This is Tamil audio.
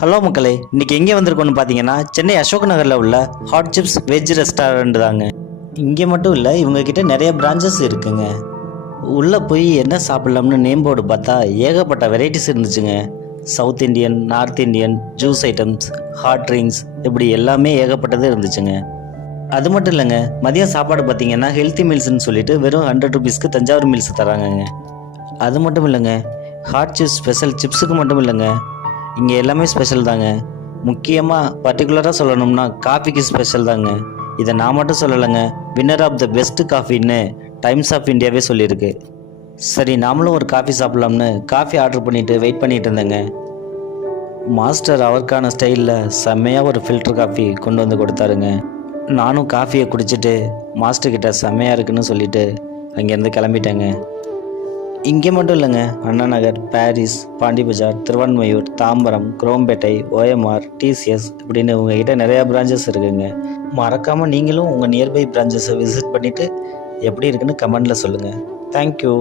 ஹலோ மக்களே, இன்னைக்கு எங்கே வந்திருக்கோன்னு பார்த்தீங்கன்னா சென்னை அசோக் நகரில் உள்ள ஹாட் சிப்ஸ் வெஜ் ரெஸ்டாரண்ட் தாங்க. இங்கே மட்டும் இல்லை, இவங்கக்கிட்ட நிறைய பிரான்ச்சஸ் இருக்குங்க. உள்ளே போய் என்ன சாப்பிட்லாம்னு நேம் போர்டு பார்த்தா ஏகப்பட்ட வெரைட்டிஸ் இருந்துச்சுங்க. South Indian, north Indian, juice items, hot drinks, இப்படி எல்லாமே ஏகப்பட்டது இருந்துச்சுங்க. அது மட்டும் இல்லைங்க, மதியம் சாப்பாடு பார்த்தீங்கன்னா ஹெல்த்தி மீல்ஸ்னு சொல்லிட்டு வெறும் 100 ருபீஸ்க்கு தஞ்சாவூர் மீல்ஸ் தராங்கங்க. அது மட்டும் இல்லைங்க, ஹாட் சிப்ஸ் ஸ்பெஷல் சிப்ஸுக்கு மட்டும் இல்லைங்க, இங்கே எல்லாமே ஸ்பெஷல் தாங்க. முக்கியமாக பர்டிகுலராக சொல்லணும்னா காஃபிக்கு ஸ்பெஷல் தாங்க. இதை நான் மட்டும் சொல்லலைங்க, வின்னர் ஆஃப் த பெஸ்ட் காஃபின்னு டைம்ஸ் ஆஃப் இந்தியாவே சொல்லியிருக்கு. சரி, நாமளும் ஒரு காஃபி சாப்பிட்லாம்னு காஃபி ஆர்டர் பண்ணிவிட்டு வெயிட் பண்ணிகிட்டு இருந்தேங்க. மாஸ்டர் அவருக்கான ஸ்டைலில் செம்மையாக ஒரு ஃபில்டர் காஃபி கொண்டு வந்து கொடுத்தாருங்க. நானும் காஃபியை குடிச்சிட்டு மாஸ்டர்கிட்ட செம்மையாக இருக்குன்னு சொல்லிவிட்டு அங்கேருந்து கிளம்பிட்டேங்க. இங்கே மட்டும் இல்லைங்க, அண்ணா நகர், பாரிஸ், பாண்டி பஜார், திருவான்மையூர், தாம்பரம், குரோம்பேட்டை, ஓஎம்ஆர், டிசிஎஸ் இப்படின்னு உங்ககிட்ட நிறையா பிரான்ச்சஸ் இருக்குங்க. மறக்காமல் நீங்களும் உங்கள் நியர்பை பிரான்ச்சஸை விசிட் பண்ணிவிட்டு எப்படி இருக்குன்னு கமெண்டில் சொல்லுங்கள். தேங்க்யூ.